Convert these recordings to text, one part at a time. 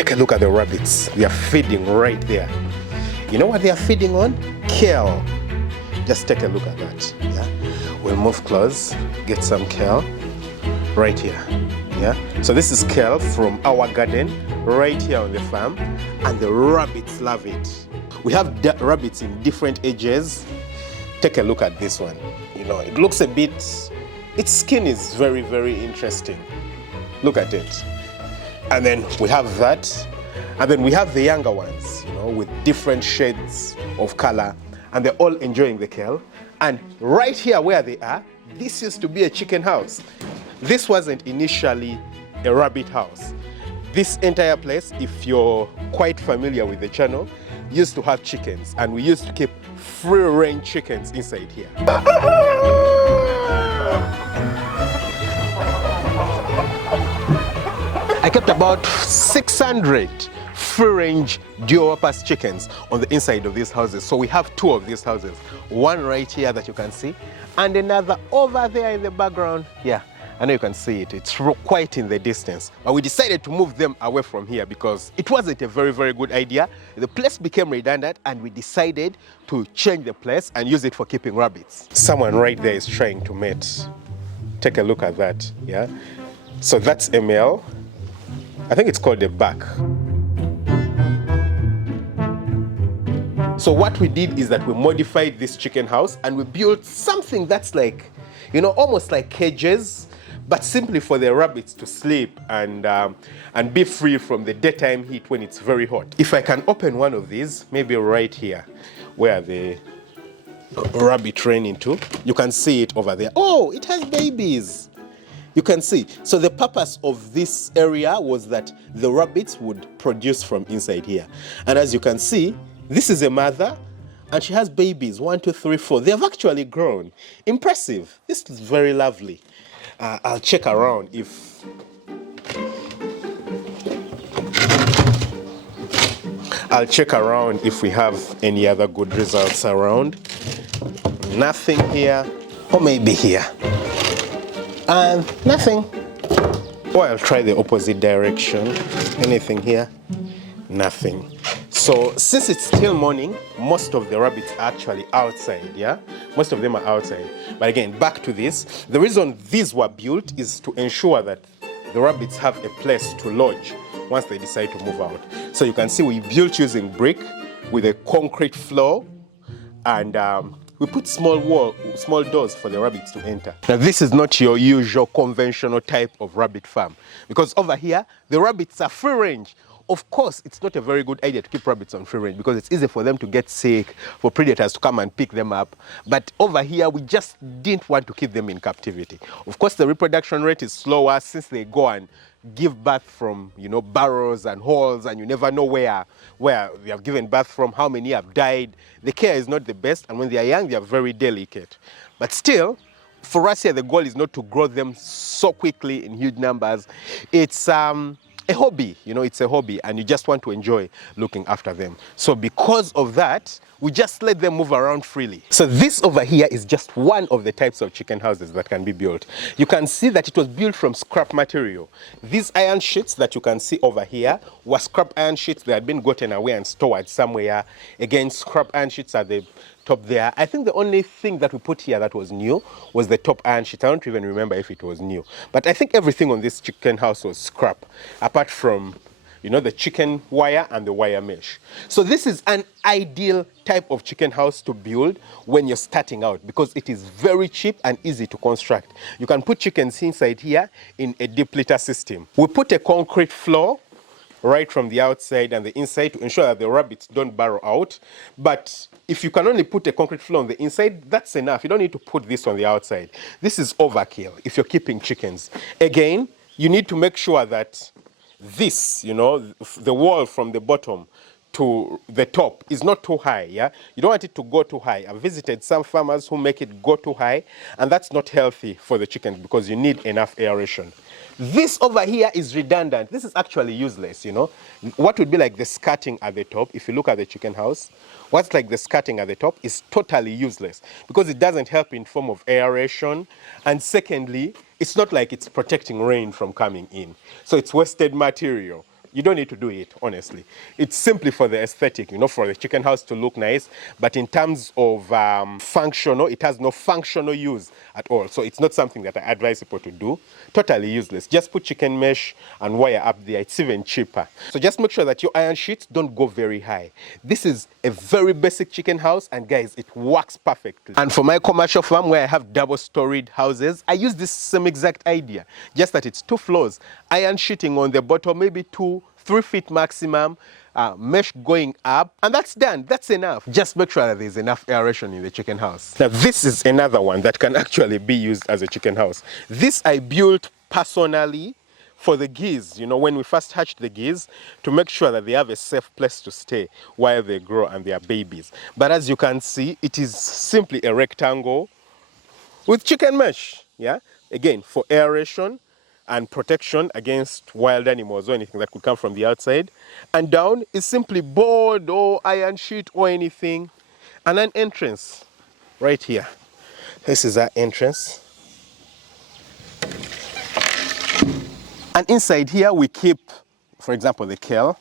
take a look at the rabbits. They are feeding right there. You know what they are feeding on? Kale. Just take a look at that. Yeah, we'll move close, get some kale right here. Yeah, so this is kale from our garden right here on the farm, and the rabbits love it. We have rabbits in different ages. Take a look at this one. You know, it looks a bit, its skin is very, very interesting. Look at it. And then we have that, and then we have the younger ones, you know, with different shades of color, and they're all enjoying the kale. And right here where they are, this used to be a chicken house. This wasn't initially a rabbit house. This entire place, if you're quite familiar with the channel, used to have chickens, and we used to keep free-range chickens inside here. I kept about 600 free-range dual-purpose chickens on the inside of these houses. So we have two of these houses. One right here that you can see, and another over there in the background. Yeah, I know you can see it. It's quite in the distance. But we decided to move them away from here because it wasn't a very, very good idea. The place became redundant, and we decided to change the place and use it for keeping rabbits. Someone right there is trying to mate. Take a look at that, yeah? So that's a male. I think it's called a buck. So what we did is that we modified this chicken house and we built something that's like, you know, almost like cages, but simply for the rabbits to sleep and be free from the daytime heat when it's very hot. If I can open one of these, maybe right here, where the rabbit ran into, you can see it over there. Oh, it has babies. You can see. So the purpose of this area was that the rabbits would produce from inside here. And as you can see, this is a mother, and she has babies, 1, 2, 3, 4. They have actually grown. Impressive. This is very lovely. I'll check around if... I'll check around if we have any other good results around. Nothing here, or maybe here. And nothing. Or I'll try the opposite direction. Anything here? Nothing. So since it's still morning, most of the rabbits are actually outside, yeah? Most of them are outside. But again, back to this. The reason these were built is to ensure that the rabbits have a place to lodge once they decide to move out. So you can see we built using brick with a concrete floor, and we put small doors for the rabbits to enter. Now this is not your usual conventional type of rabbit farm, because over here, the rabbits are free range. Of course, it's not a very good idea to keep rabbits on free range because it's easy for them to get sick, for predators to come and pick them up. But over here, we just didn't want to keep them in captivity. Of course, the reproduction rate is slower since they go and give birth from, you know, burrows and holes, and you never know where they have given birth from, how many have died. The care is not the best, and when they are young, they are very delicate. But still, for us here, the goal is not to grow them so quickly in huge numbers. It's a hobby, you know, it's a hobby, and you just want to enjoy looking after them. So because of that, we just let them move around freely. So this over here is just one of the types of chicken houses that can be built. You can see that it was built from scrap material. These iron sheets that you can see over here were scrap iron sheets that had been gotten away and stored somewhere. Again, scrap iron sheets are the top there. I think the only thing that we put here that was new was the top iron sheet. I don't even remember if it was new. But I think everything on this chicken house was scrap, apart from, you know, the chicken wire and the wire mesh. So this is an ideal type of chicken house to build when you're starting out because it is very cheap and easy to construct. You can put chickens inside here in a deep litter system. We put a concrete floor right from the outside and the inside to ensure that the rabbits don't burrow out. But if you can only put a concrete floor on the inside, that's enough. You don't need to put this on the outside. This is overkill if you're keeping chickens. Again, you need to make sure that this, you know, the wall from the bottom to the top is not too high, yeah? You don't want it to go too high. I've visited some farmers who make it go too high, and that's not healthy for the chickens because you need enough aeration. This over here is redundant. This is actually useless, you know. What would be like the skirting at the top, if you look at the chicken house, what's like the skirting at the top is totally useless because it doesn't help in form of aeration. And secondly, it's not like it's protecting rain from coming in. So it's wasted material. You don't need to do it, honestly. It's simply for the aesthetic, for the chicken house to look nice. But in terms of functional, it has no functional use at all. So it's not something that I advise people to do. Totally useless. Just put chicken mesh and wire up there. It's even cheaper. So just make sure that your iron sheets don't go very high. This is a very basic chicken house, and guys, it works perfectly. And for my commercial farm where I have double-storied houses, I use this same exact idea. Just that it's 2 floors, iron sheeting on the bottom, maybe 2-3 feet maximum, mesh going up, and that's done. That's enough. Just make sure that there's enough aeration in the chicken house. Now this is another one that can actually be used as a chicken house. This I built personally for the geese, when we first hatched the geese, to make sure that they have a safe place to stay while they grow and they are babies. But as you can see, it is simply a rectangle with chicken mesh, yeah? Again, for aeration and protection against wild animals or anything that could come from the outside. And down is simply board or iron sheet or anything. And an entrance right here. This is our entrance. And inside here we keep, for example, the kale.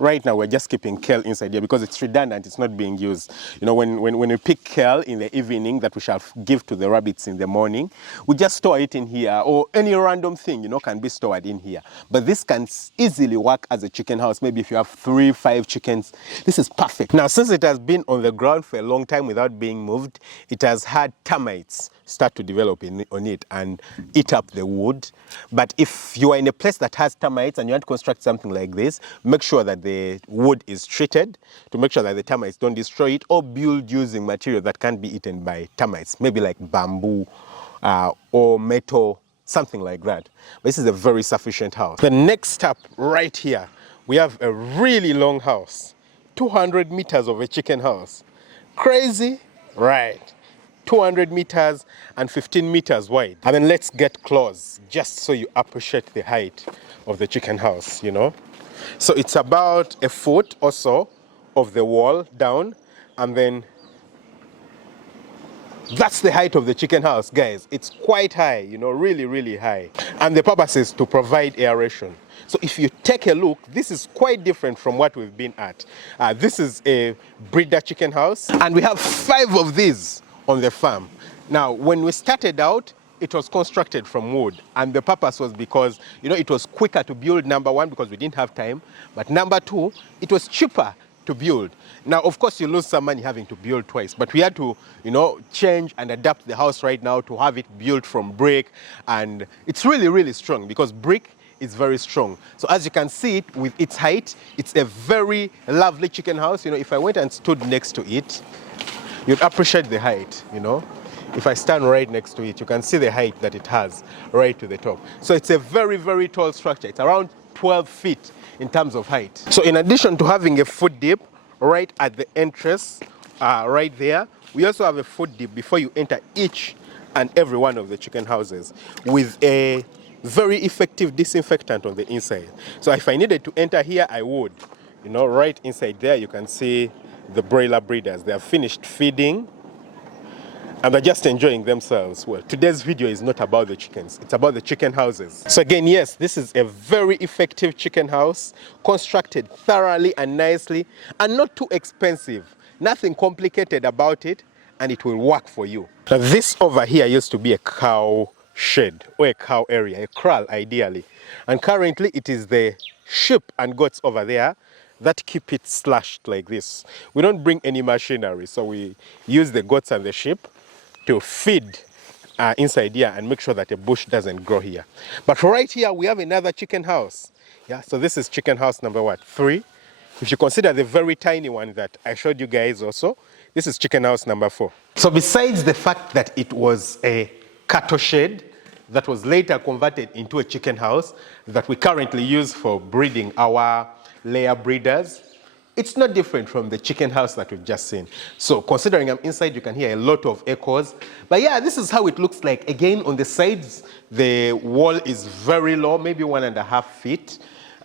Right now we're just keeping kale inside here because it's redundant, it's not being used. When we pick kale in the evening that we shall give to the rabbits in the morning, we just store it in here, or any random thing, can be stored in here. But this can easily work as a chicken house. Maybe if you have 3-5 chickens, this is perfect. Now, since it has been on the ground for a long time without being moved, it has had termites start to develop on it and eat up the wood. But if you are in a place that has termites and you want to construct something like this, make sure that the wood is treated to make sure that the termites don't destroy it, or build using material that can't be eaten by termites, maybe like bamboo or metal, something like that. But this is a very sufficient house. The next step right here, we have a really long house, 200 meters of a chicken house. Crazy? Right. 200 meters and 15 meters wide. And then let's get close, just so you appreciate the height of the chicken house, So it's about 1 foot or so of the wall down, and then that's the height of the chicken house, guys. It's quite high, really, really high. And the purpose is to provide aeration. So if you take a look, this is quite different from what we've been at. This is a breeder chicken house, and we have 5 of these on the farm. Now, when we started out, it was constructed from wood, and the purpose was because, it was quicker to build, number 1, because we didn't have time, but number 2, it was cheaper to build. Now, of course, you lose some money having to build twice, but we had to, change and adapt the house right now to have it built from brick, and it's really, really strong because brick is very strong. So as you can see it with its height, it's a very lovely chicken house. If I went and stood next to it, you'd appreciate the height, If I stand right next to it, you can see the height that it has right to the top. So it's a very, very tall structure. It's around 12 feet in terms of height. So in addition to having a food dip right at the entrance, right there, we also have a food dip before you enter each and every one of the chicken houses with a very effective disinfectant on the inside. So if I needed to enter here, I would. Right inside there, you can see the broiler breeders. They have finished feeding and they're just enjoying themselves. Well, today's video is not about the chickens, it's about the chicken houses. So again, yes, this is a very effective chicken house, constructed thoroughly and nicely, and not too expensive. Nothing complicated about it, and it will work for you. Now, this over here used to be a cow shed or a cow area, a kraal ideally. And currently it is the sheep and goats over there that keep it slashed like this. We don't bring any machinery, so we use the goats and the sheep to feed inside here and make sure that a bush doesn't grow here. But right here we have another chicken house. Yeah, so this is chicken house number what? 3. If you consider the very tiny one that I showed you guys also, this is chicken house number 4. So besides the fact that it was a cattle shed that was later converted into a chicken house that we currently use for breeding our layer breeders, it's not different from the chicken house that we've just seen. So considering I'm inside, you can hear a lot of echoes. But yeah, this is how it looks like. Again, on the sides, the wall is very low, maybe 1.5 feet.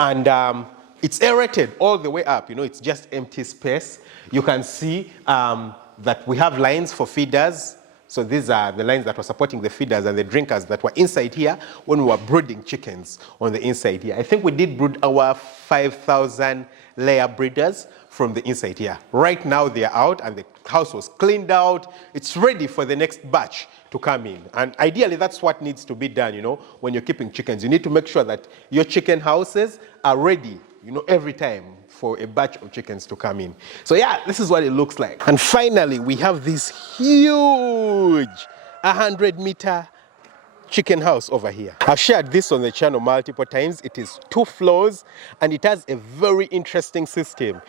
And it's aerated all the way up. It's just empty space. You can see that we have lines for feeders So these are the lines that were supporting the feeders and the drinkers that were inside here when we were brooding chickens on the inside here. I think we did brood our 5,000 layer breeders from the inside here. Right now they are out and the house was cleaned out. It's ready for the next batch to come in. And ideally that's what needs to be done, when you're keeping chickens. You need to make sure that your chicken houses are ready, every time for a batch of chickens to come in. So yeah, this is what it looks like. And finally, we have this huge 100-meter chicken house over here. I've shared this on the channel multiple times. It is 2 floors and it has a very interesting system.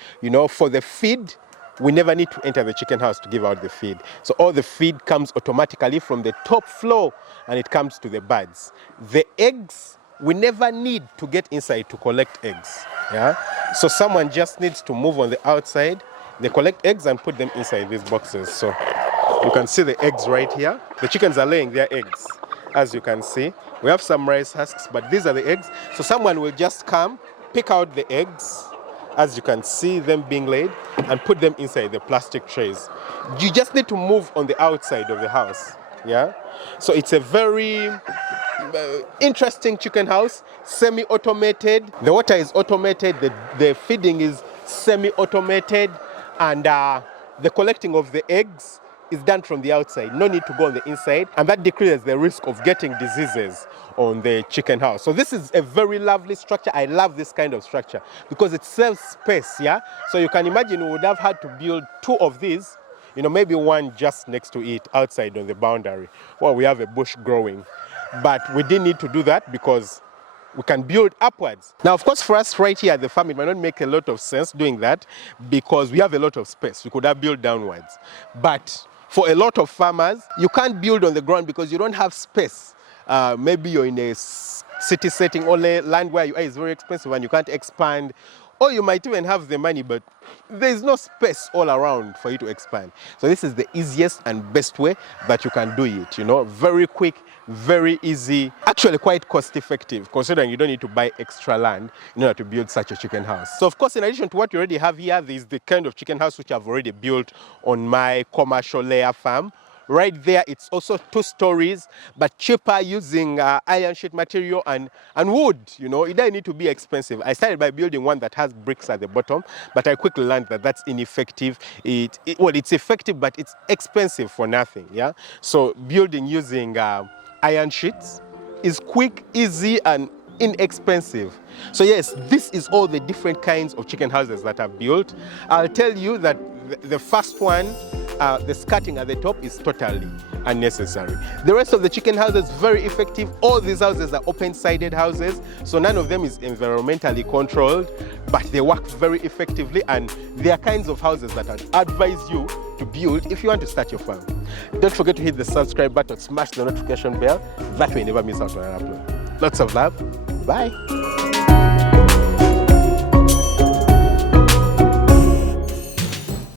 For the feed, we never need to enter the chicken house to give out the feed. So all the feed comes automatically from the top floor and it comes to the birds. The eggs, we never need to get inside to collect eggs. Yeah? So someone just needs to move on the outside. They collect eggs and put them inside these boxes. So you can see the eggs right here. The chickens are laying their eggs. As you can see, we have some rice husks, but these are the eggs. So someone will just come, pick out the eggs, as you can see them being laid, and put them inside the plastic trays. You just need to move on the outside of the house. Yeah? So it's a very interesting chicken house, semi-automated. The water is automated, the feeding is semi-automated, and the collecting of the eggs is done from the outside. No need to go on the inside, and that decreases the risk of getting diseases on the chicken house. So this is a very lovely structure. I love this kind of structure because it saves space, yeah? So you can imagine we would have had to build 2 of these, maybe one just next to it outside on the boundary. Well, we have a bush growing, but we didn't need to do that because we can build upwards. Now, of course, for us right here at the farm, it might not make a lot of sense doing that because we have a lot of space. We could have built downwards. But for a lot of farmers, you can't build on the ground because you don't have space. Maybe you're in a city setting or land where you are is very expensive and you can't expand. Or you might even have the money, but there's no space all around for you to expand. So this is the easiest and best way that you can do it, very quick, very easy, actually quite cost effective, considering you don't need to buy extra land in order to build such a chicken house. So of course, in addition to what you already have here, there's the kind of chicken house which I've already built on my commercial layer farm. Right there, it's also 2 stories, but cheaper using iron sheet material and wood. It doesn't need to be expensive. I started by building one that has bricks at the bottom, but I quickly learned that that's ineffective. It's effective, but it's expensive for nothing. Yeah. So building using iron sheets is quick, easy, and inexpensive. So yes, this is all the different kinds of chicken houses that I've built. I'll tell you that the first one, the skirting at the top, is totally unnecessary. The rest of the chicken houses, very effective. All these houses are open-sided houses, so none of them is environmentally controlled, but they work very effectively, and they are kinds of houses that I'd advise you to build if you want to start your farm. Don't forget to hit the subscribe button, smash the notification bell, that way you never miss out on an upload. Lots of love. Bye.